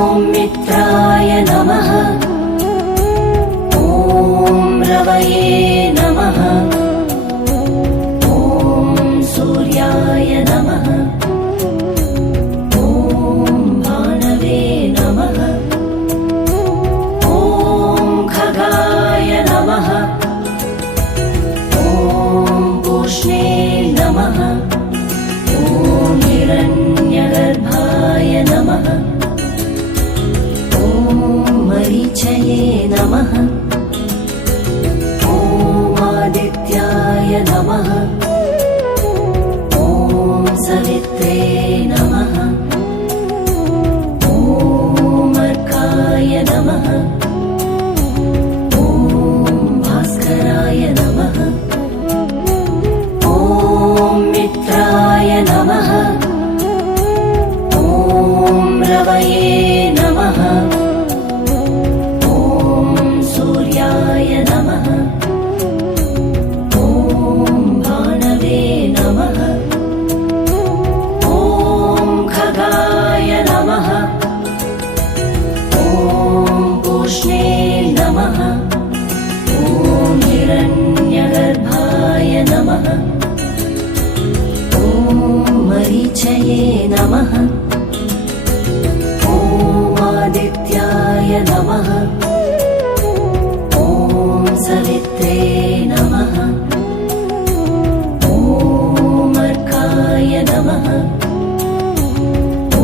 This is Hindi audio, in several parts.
मित्राय नमः। ॐ रवये नमः। ॐ सूर्याय नमः। ॐ भानवे नमः। ॐ खगाय नमः। ॐ पूष्णे नमः। ॐ हिरण्यगर्भाय नमः। मरीचये नमः। ॐ आदित्याय नमः। ॐ सवित्रे नमः। ॐ अर्काय नमः। ॐ भास्कराय नमः। ॐ मित्राय नमः। ॐ रवये नमः। हिरण्यगर्भाय नमः। ॐ मरीचये नमः। ॐ आदित्याय नमः। ॐ सवित्रे नमः। ॐ अर्काय नमः। ॐ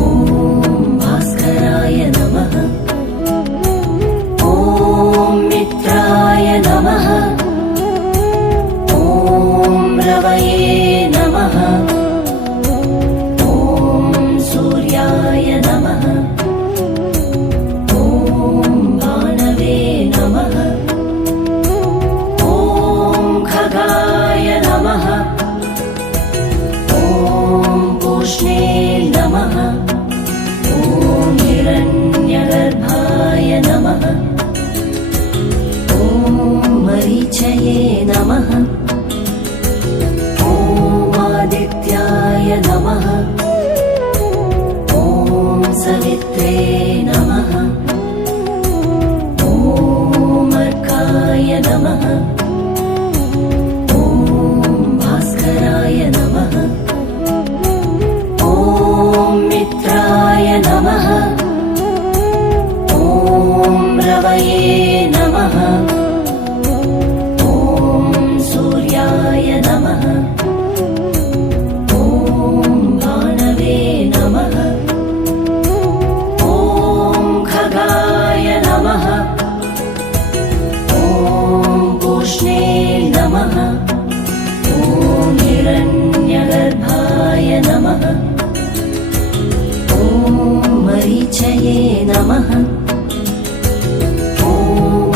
भास्कराय नमः। ॐ मित्राय नमः। ॐ रवये नमः। ॐ सूर्याय नमः। ॐ भानवे नमः। ॐ खगाय नमः। ॐ पूष्णे नमः। ॐ हिरण्यगर्भाय नमः। ॐ मरीचये नमः। ॐ आदित्याय नमः। ॐ सवित्रे नमः। ॐ अर्काय नमः। ॐ भास्कराय नमः। ॐ मित्राय नमः। ॐ रवये नमः। ॐ सूर्याय नमः। ॐ भानवे नमः। ॐ खगाय नमः। ॐ पूष्णे नमः। ॐ हिरण्यगर्भाय नमः। ॐ मरीचये नमः। ॐ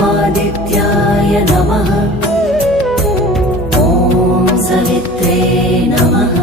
आदित्याय नमः। ॐ सवित्रे नमः।